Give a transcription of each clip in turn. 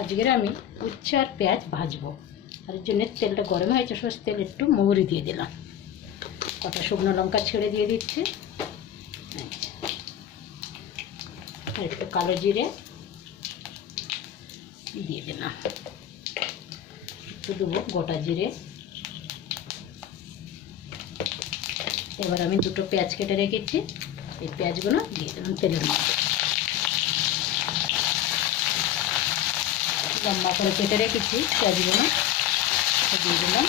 আজকের আমি উচ্ছে আর পেঁয়াজ ভাজবো। আর এর জন্য তেলটা গরম হয়েছে, সর্ষের তেল একটু মৌরি দিয়ে দিলাম, কটা শুকনো লঙ্কা ছেড়ে দিয়ে দিচ্ছি, আর একটু কালো জিরে দিয়ে দিলাম, একটু দেবো গোটা জিরে। এবার আমি দুটো পেঁয়াজ কেটে রেখেছি, এই পেঁয়াজগুলো দিয়ে দিলাম তেলের মধ্যে। লম্বা করে কেটে রেখেছি পেঁয়াজগুলো দিয়ে দিলাম।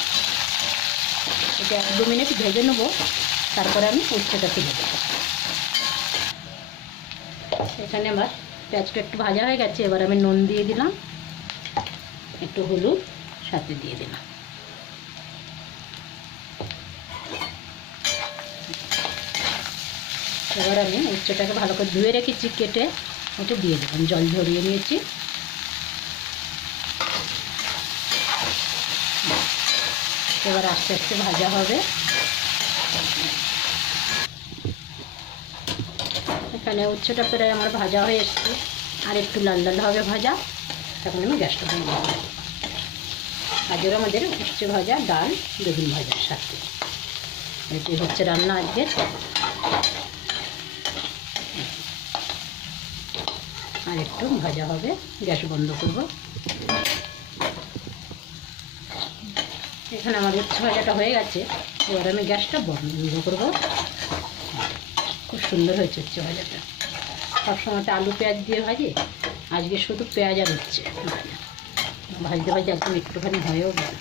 এটা 1-2 মিনিট ভেজে নেবো, তারপরে আমি উচ্ছেটা তুলে দেবো। এখানে আমার পেঁয়াজটা একটু ভাজা হয়ে গেছে, এবার আমি নুন দিয়ে দিলাম, একটু হলুদ সাথে দিয়ে দিলাম। এবার আমি উচ্ছেটাকে ভালো করে ধুয়ে রেখেছি, কেটে ওটা দিয়ে দিলাম, জল ঝরিয়ে নিয়েছি। এবার আস্তে আস্তে ভাজা হবে। এখানে উচ্ছেটা প্রায় আমার ভাজা হয়ে এসছে, আর একটু লাল লাল হবে ভাজা, তখন আমি গ্যাসটা বন্ধ করব। আজকে আমাদের উচ্ছে ভাজা, ডাল, বেগুন ভাজার সাথে এটি হচ্ছে রান্না আজকে। আর একটু ভাজা হবে, গ্যাস বন্ধ করব। এখানে আমার উচ্ছে ভাজাটা হয়ে গেছে, এবার আমি গ্যাসটা বন্ধ করব। খুব সুন্দর হয়েছে উচ্ছে ভাজাটা। সবসময় তো আলু পেঁয়াজ দিয়ে ভাজি, আজকে শুধু পেঁয়াজ আর উচ্ছে ভাজা। ভাজতে ভাজতে একদম একটুখানি হয়েও গেল।